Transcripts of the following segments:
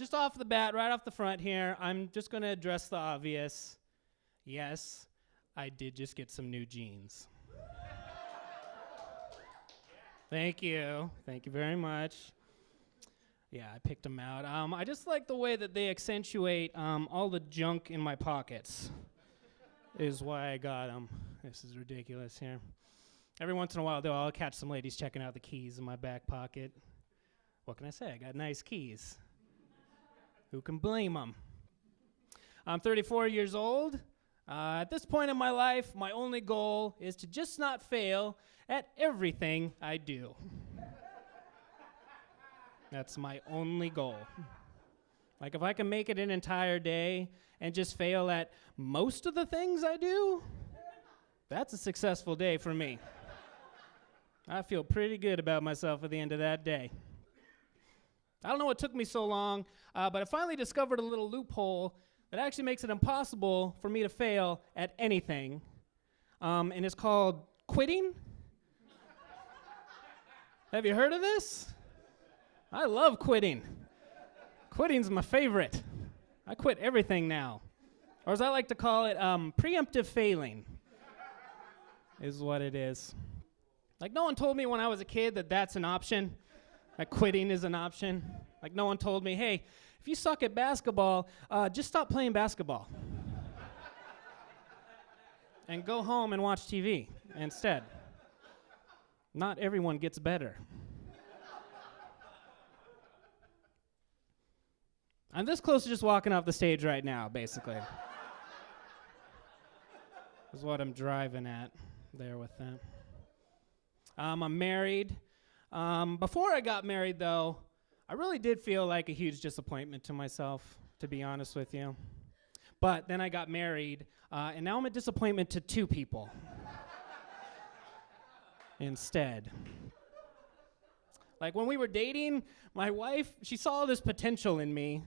just off the bat, right off the front here, I'm just going to address the obvious. Yes, I did just get some new jeans. Thank you. Thank you very much. Yeah, I picked them out. I just like the way that they accentuate all the junk in my pockets is why I got them. This is ridiculous here. Every once in a while, though, I'll catch some ladies checking out the keys in my back pocket. What can I say? I got nice keys. Who can blame them? I'm 34 years old. At this point in my life, my only goal is to just not fail at everything I do. That's my only goal. Like, if I can make it an entire day and just fail at most of the things I do, that's a successful day for me. I feel pretty good about myself at the end of that day. I don't know what took me so long, but I finally discovered a little loophole that actually makes it impossible for me to fail at anything, and it's called quitting. Have you heard of this? I love quitting. Quitting's my favorite. I quit everything now. Or as I like to call it, preemptive failing is what it is. Like, no one told me when I was a kid that that's an option, that quitting is an option. Like, no one told me, hey, if you suck at basketball, just stop playing basketball. And go home and watch TV instead. Not everyone gets better. I'm this close to just walking off the stage right now, basically. Is what I'm driving at there with that. I'm married. Before I got married, though, I really did feel like a huge disappointment to myself, to be honest with you. But then I got married, and now I'm a disappointment to two people instead. Like, when we were dating, my wife, she saw this potential in me.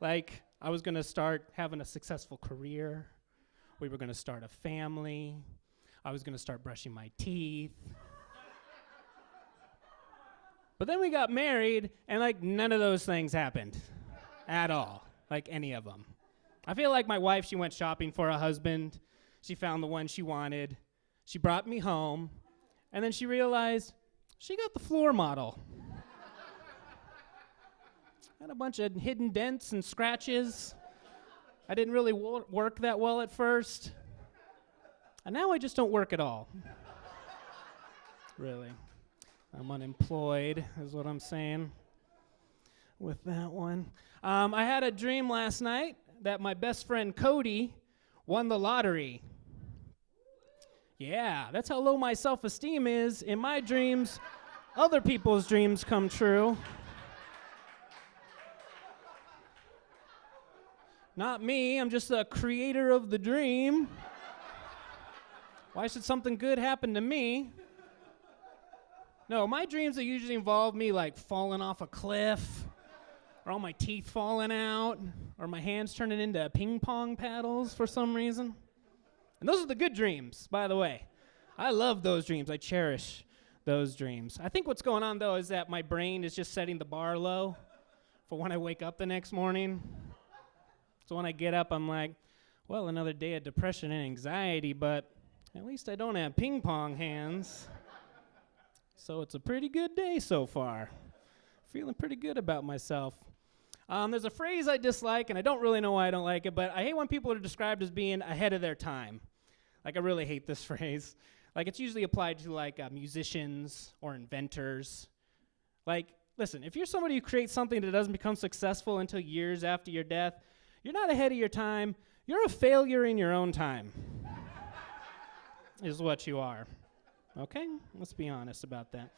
Like, I was going to start having a successful career. We were going to start a family. I was going to start brushing my teeth. But then we got married, and, like, none of those things happened at all, like any of them. I feel like my wife, she went shopping for a husband. She found the one she wanted. She brought me home, and then she realized she got the floor model. Had a bunch of hidden dents and scratches. I didn't really work that well at first. And now I just don't work at all. Really. I'm unemployed, is what I'm saying with that one. I had a dream last night that my best friend Cody won the lottery. Yeah, that's how low my self-esteem is. In my dreams, other people's dreams come true. Not me, I'm just the creator of the dream. Why should something good happen to me? No, my dreams, they usually involve me, like, falling off a cliff, or all my teeth falling out, or my hands turning into ping pong paddles for some reason. And those are the good dreams, by the way. I love those dreams. I cherish those dreams. I think what's going on, though, is that my brain is just setting the bar low for when I wake up the next morning. So when I get up, I'm like, well, another day of depression and anxiety, but at least I don't have ping pong hands. So it's a pretty good day so far. Feeling pretty good about myself. There's a phrase I dislike, and I don't really know why I don't like it, but I hate when people are described as being ahead of their time. Like, I really hate this phrase. Like, it's usually applied to, like, musicians or inventors. Like, listen, if you're somebody who creates something that doesn't become successful until years after your death, you're not ahead of your time. You're a failure in your own time, is what you are. Okay? Let's be honest about that.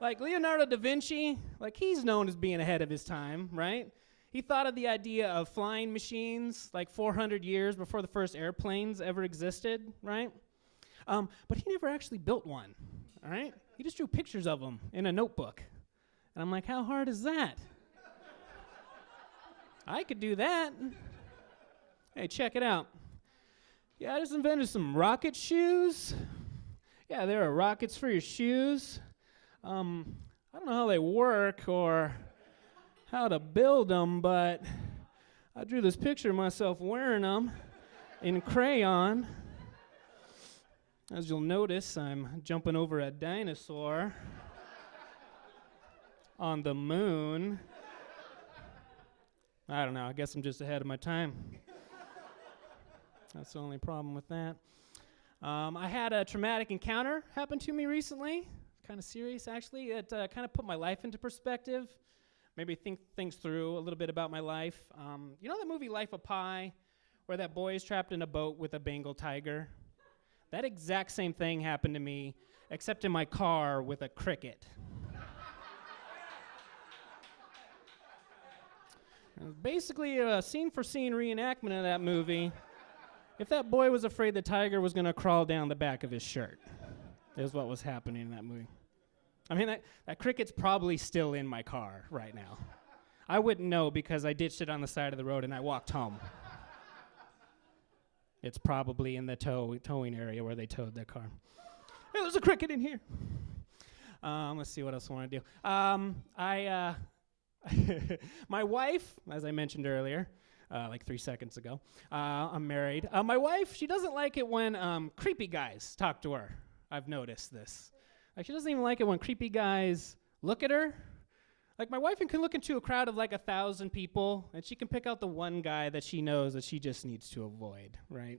Like, Leonardo da Vinci, like, he's known as being ahead of his time, right? He thought of the idea of flying machines like 400 years before the first airplanes ever existed, right? But he never actually built one, all right? He just drew pictures of them in a notebook. And I'm like, how hard is that? I could do that. Hey, check it out. Yeah, I just invented some rocket shoes. Yeah, there are rockets for your shoes. I don't know how they work or how to build them, but I drew this picture of myself wearing them in crayon. As you'll notice, I'm jumping over a dinosaur on the moon. I don't know, I guess I'm just ahead of my time. That's the only problem with that. I had a traumatic encounter happen to me recently. Kind of serious, actually. It kind of put my life into perspective. Maybe think things through a little bit about my life. You know that movie Life of Pi, where that boy is trapped in a boat with a Bengal tiger? That exact same thing happened to me, except in my car with a cricket. It was basically a scene-for-scene reenactment of that movie. If that boy was afraid the tiger was going to crawl down the back of his shirt, is what was happening in that movie. I mean, that cricket's probably still in my car right now. I wouldn't know because I ditched it on the side of the road and I walked home. It's probably in the towing area where they towed their car. Hey, there's a cricket in here. Let's see what else I want to do. My wife, as I mentioned earlier, like 3 seconds ago, I'm married. My wife, she doesn't like it when creepy guys talk to her. I've noticed this. Like, she doesn't even like it when creepy guys look at her. Like, my wife can look into a crowd of like 1,000 people, and she can pick out the one guy that she knows that she just needs to avoid, right?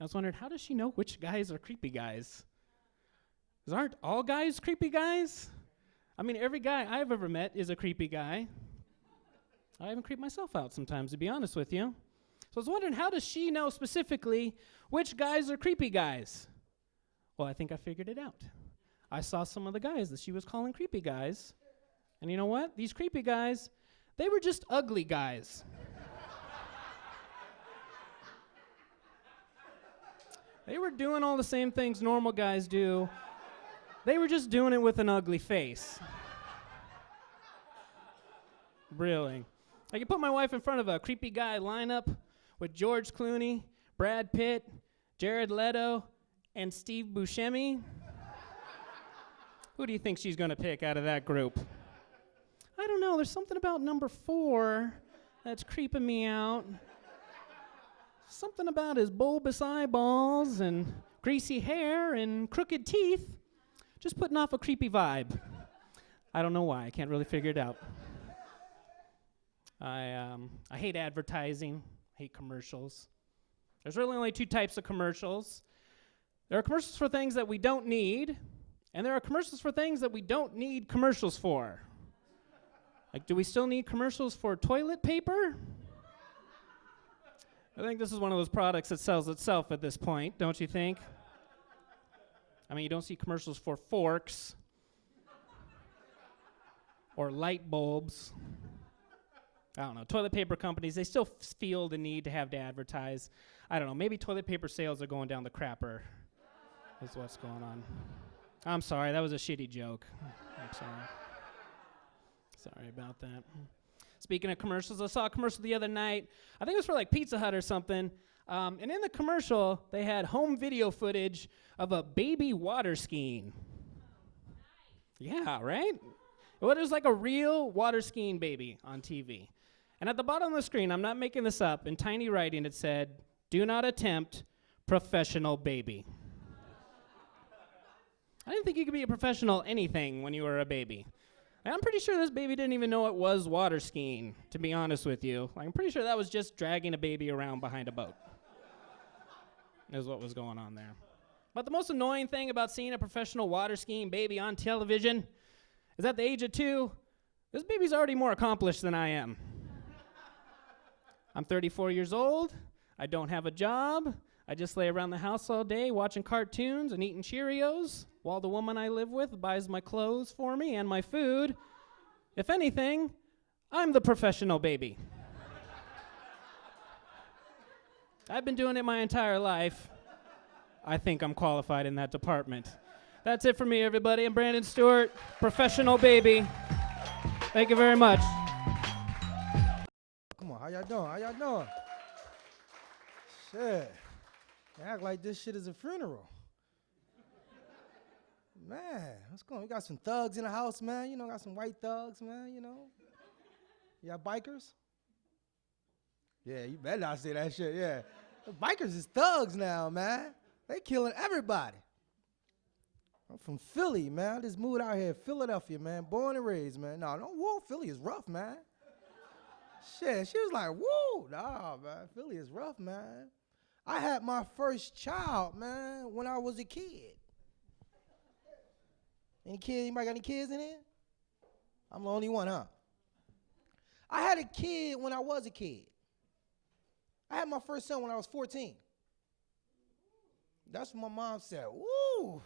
I was wondering, how does she know which guys are creepy guys? 'Cause aren't all guys creepy guys? I mean, every guy I've ever met is a creepy guy. I even creep myself out sometimes, to be honest with you. So I was wondering, how does she know specifically which guys are creepy guys? Well, I think I figured it out. I saw some of the guys that she was calling creepy guys. And you know what? These creepy guys, they were just ugly guys. They were doing all the same things normal guys do. They were just doing it with an ugly face. Really. I could put my wife in front of a creepy guy lineup with George Clooney, Brad Pitt, Jared Leto, and Steve Buscemi. Who do you think she's going to pick out of that group? I don't know. There's something about number 4 that's creeping me out. Something about his bulbous eyeballs and greasy hair and crooked teeth. Just putting off a creepy vibe. I don't know why. I can't really figure it out. I hate advertising. I hate commercials. There's really only 2 types of commercials. There are commercials for things that we don't need, and there are commercials for things that we don't need commercials for. Like, do we still need commercials for toilet paper? I think this is one of those products that sells itself at this point, don't you think? I mean, you don't see commercials for forks or light bulbs. I don't know. Toilet paper companies, they still feel the need to have to advertise. I don't know. Maybe toilet paper sales are going down the crapper is what's going on. I'm sorry. That was a shitty joke. I'm sorry. Sorry about that. Speaking of commercials, I saw a commercial the other night. I think it was for like Pizza Hut or something. And in the commercial, they had home video footage of a baby water skiing. Yeah, right? Well, it was like a real water skiing baby on TV. And at the bottom of the screen, I'm not making this up, in tiny writing it said, "Do not attempt professional baby." I didn't think you could be a professional anything when you were a baby. And I'm pretty sure this baby didn't even know it was water skiing, to be honest with you. Like, I'm pretty sure that was just dragging a baby around behind a boat. Is what was going on there. But the most annoying thing about seeing a professional water skiing baby on television is at the age of 2, this baby's already more accomplished than I am. I'm 34 years old. I don't have a job. I just lay around the house all day watching cartoons and eating Cheerios while the woman I live with buys my clothes for me and my food. If anything, I'm the professional baby. I've been doing it my entire life. I think I'm qualified in that department. That's it for me, everybody. I'm Brandon Stewart, professional baby. Thank you very much. Come on, how y'all doing? How y'all doing? Shit. You act like this shit is a funeral. Man, what's going on? We got some thugs in the house, man. You know, got some white thugs, man, you know. Y'all bikers? Yeah, you better not say that shit, yeah. The bikers is thugs now, man. They killing everybody. I'm from Philly, man. I just moved out here, Philadelphia, man. Born and raised, man. No, don't whoa, Philly is rough, man. Shit, she was like, whoa, nah, man. Philly is rough, man. I had my first child, man, when I was a kid. Anybody got any kids in here? I'm the only one, huh? I had a kid when I was a kid. I had my first son when I was 14. That's what my mom said. Woo!